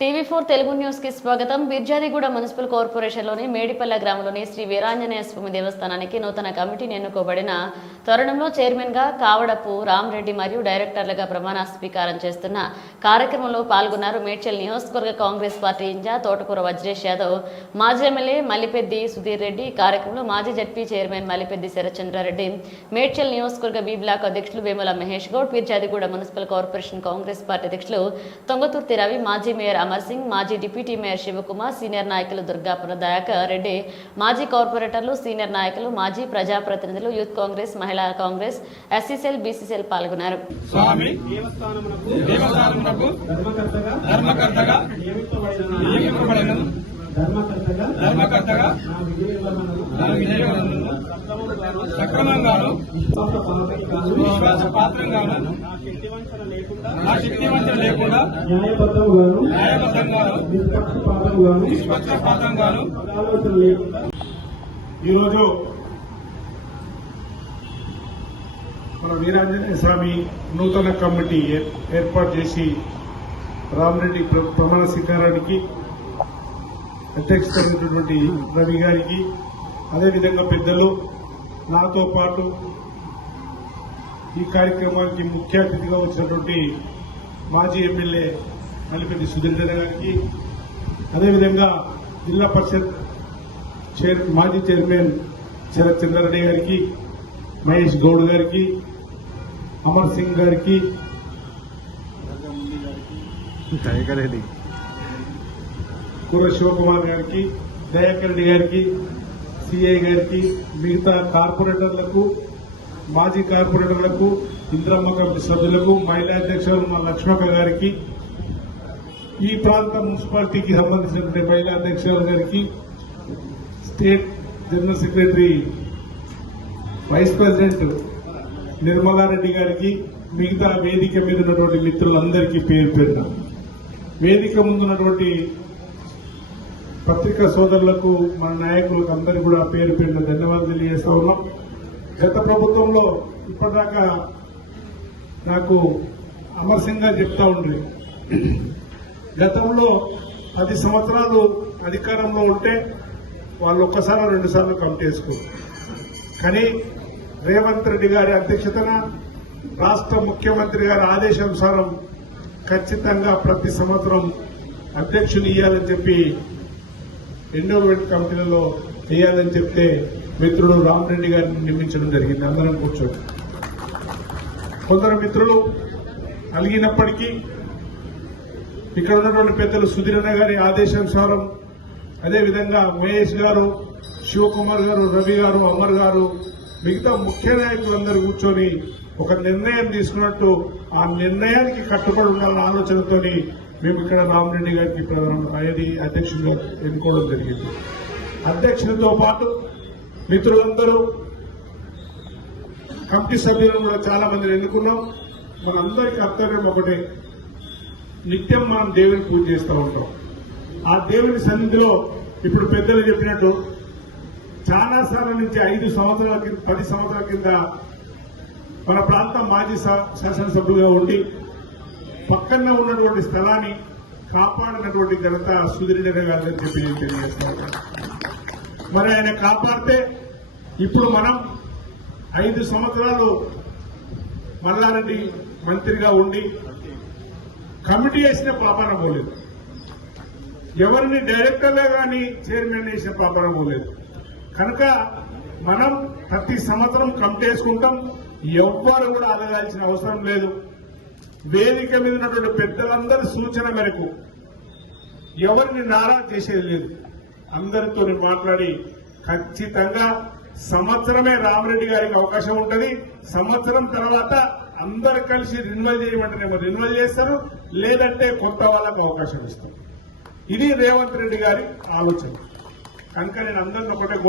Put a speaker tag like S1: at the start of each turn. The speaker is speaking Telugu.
S1: టీవీ ఫోర్ తెలుగు న్యూస్కి స్వాగతం. బిర్జాదిగూడ మున్సిపల్ కార్పొరేషన్లోని మేడిపల్ల గ్రామంలోని శ్రీ వీరాంజనేయ స్వామి దేవస్థానానికి నూతన కమిటీని ఎన్నుకోబడిన తరుణంలో చైర్మన్గా కావడపు రామరెడ్డి మరియు డైరెక్టర్లుగా ప్రమాణ స్వీకారం చేస్తున్న కార్యక్రమంలో పాల్గొన్నారు మేడ్చల్ నియోజకవర్గ కాంగ్రెస్ పార్టీ ఇంజా తోటకూర వజ్రేష్ యాదవ్. మాజీ ఎమ్మెల్యే మల్లిపెద్ది సుధీర్ రెడ్డి కార్యక్రమంలో మాజీ జడ్పీ చైర్మన్ మల్లిపెద్ది శరచంద్రారెడ్డి మేడ్చల్ నియోజకవర్గ బి బ్లాక్ అధ్యక్షులు Vemula Mahesh Goud Birjadiguda municipal corporation Congress party అధ్యక్షులు తొంగతుర్తి రవి మాజీ మేయర్ అమర్ సింగ్ మాజీ డిప్యూటీ మేయర్ శివకుమార్ సీనియర్ నాయకులు దుర్గాపుర దయాకర్ రెడ్డి మాజీ కార్పొరేటర్లు సీనియర్ నాయకులు మాజీ ప్రజాప్రతినిధులు యూత్ కాంగ్రెస్ మహిళా కాంగ్రెస్ ఎస్సీసీఎల్ బీసీసీఎల్ పాల్గొన్నారు.
S2: ధర్మకర్తగా
S3: సక్రమంగాను
S2: విశ్వాస పాత్రగాను నా లేకుండా
S3: న్యాయబద్ధంగాను
S2: నిష్పక్షపాతముగాను
S3: నిష్పక్షపాతంగాను
S2: ఆలోచన లేకుండా
S4: ఈరోజు మన వీరాంజనేయ స్వామి నూతన కమిటీ ఏర్పాటు చేసి రామరెడ్డి ప్ర- ప్రమాణ స్వీకారానికి అధ్యక్షతమైనటువంటి రవి గారికి అదేవిధంగా పెద్దలు నాతో పాటు ఈ కార్యక్రమానికి ముఖ్య అతిథిగా వచ్చినటువంటి మాజీ ఎమ్మెల్యే మల్లిపెద్ది సుధీర్ గారికి అదేవిధంగా జిల్లా పరిషత్ చైర్ మాజీ చైర్మన్ శరత్ చంద్రారెడ్డి గారికి మహేష్ గౌడ్ గారికి అమర్ సింగ్ గారికి కుర్ర శివకుమార్ గారికి దయాకర్ రెడ్డి గారికి సిఐ గారికి మిగతా కార్పొరేటర్లకు మాజీ కార్పొరేటర్లకు ఇంద్రమ్మ కమిటీ సభ్యులకు మహిళా అధ్యక్షులు మా లక్ష్మక్క గారికి ఈ ప్రాంత మున్సిపాలిటీకి సంబంధించినటువంటి మహిళా అధ్యక్షుల గారికి state general secretary vice president Nirmalareddy గారికి మిగతా వేదిక మీద ఉన్నటువంటి మిత్రులందరికీ పేరు పేరున. వేదిక ముందున్నటువంటి పత్రికా సోదరులకు మన నాయకులకు అందరికీ కూడా పేరు పేరున ధన్యవాదాలు తెలియజేస్తా ఉన్నాం. గత ప్రభుత్వంలో ఇప్పటిదాకా నాకు అమర్ గారు చెప్తా ఉండే గతంలో పది సంవత్సరాలు అధికారంలో ఉంటే వాళ్ళు ఒక్కసారి రెండు సార్లు కమిటేసుకోరు కానీ రేవంత్ రెడ్డి గారి అధ్యక్షతన రాష్ట్ర ముఖ్యమంత్రి గారి ఆదేశానుసారం ఖచ్చితంగా ప్రతి సంవత్సరం అధ్యక్షుని ఇవ్వాలని చెప్పి ఎండోమెంట్ కమిటీలలో చేయాలని చెప్తే మిత్రుడు రామరెడ్డి గారిని నియమించడం జరిగింది. అందరం కూర్చోండి. కొందరు మిత్రులు కలిగినప్పటికీ ఇక్కడ ఉన్నటువంటి పెద్దలు సుధీరణ గారి ఆదేశానుసారం అదేవిధంగా మహేష్ గారు శివకుమార్ గారు రవి గారు అమర్ గారు మిగతా ముఖ్య నాయకులందరూ కూర్చొని ఒక నిర్ణయం తీసుకున్నట్టు ఆ నిర్ణయానికి కట్టుబడి ఉండాలన్న ఆలోచనతోని మేము ఇక్కడ రామరెడ్డి గారికి ప్రధాన అధ్యక్షుడిగా ఎన్నుకోవడం జరిగింది. అధ్యక్షుడితో పాటు మిత్రులందరూ కమిటీ సభ్యులను కూడా చాలా మందిని ఎన్నుకున్నాం. మనందరి కర్తవ్యం ఒకటే నిత్యం మనం దేవుని పూజ చేస్తూ ఉంటాం. ఆ దేవుని సన్నిధిలో ఇప్పుడు పెద్దలు చెప్పినట్టు చాలా సార్ల నుంచి ఐదు సంవత్సరాల కింద పది సంవత్సరాల కింద మన ప్రాంతం మాజీ శాసనసభ్యులుగా ఉండి పక్కన ఉన్నటువంటి స్థలాన్ని కాపాడినటువంటి ఘనత సుధీర్ గారు అని చెప్పి నేను తెలియజేస్తాను మరి ఆయన కాపాడితే ఇప్పుడు మనం ఐదు సంవత్సరాలు మల్లారెడ్డి మంత్రిగా ఉండి కమిటీ వేసిన పాపన పోలేదు. ఎవరిని డైరెక్టర్గా కానీ చైర్మన్ వేసిన పాపన పోలేదు. కనుక మనం ప్రతి సంవత్సరం కమిటీ వేసుకుంటాం. ఎవ్వరు కూడా అలగాల్సిన అవసరం లేదు. వేదిక మీద ఉన్నటువంటి పెద్దలందరి సూచన మేరకు ఎవరిని నారా చేసేది లేదు. అందరితో మాట్లాడి ఖచ్చితంగా సంవత్సరమే రామరెడ్డి గారికి అవకాశం ఉంటుంది. సంవత్సరం తర్వాత అందరు కలిసి రిన్వల్ చేయమంటేనేమో రిన్వల్ చేస్తారు. లేదంటే కొత్త వాళ్ళకు అవకాశం ఇస్తారు. ఇది రేవంత్ రెడ్డి గారి ఆలోచన. కనుక నేను అందరిని ఒకటే కోరుతాను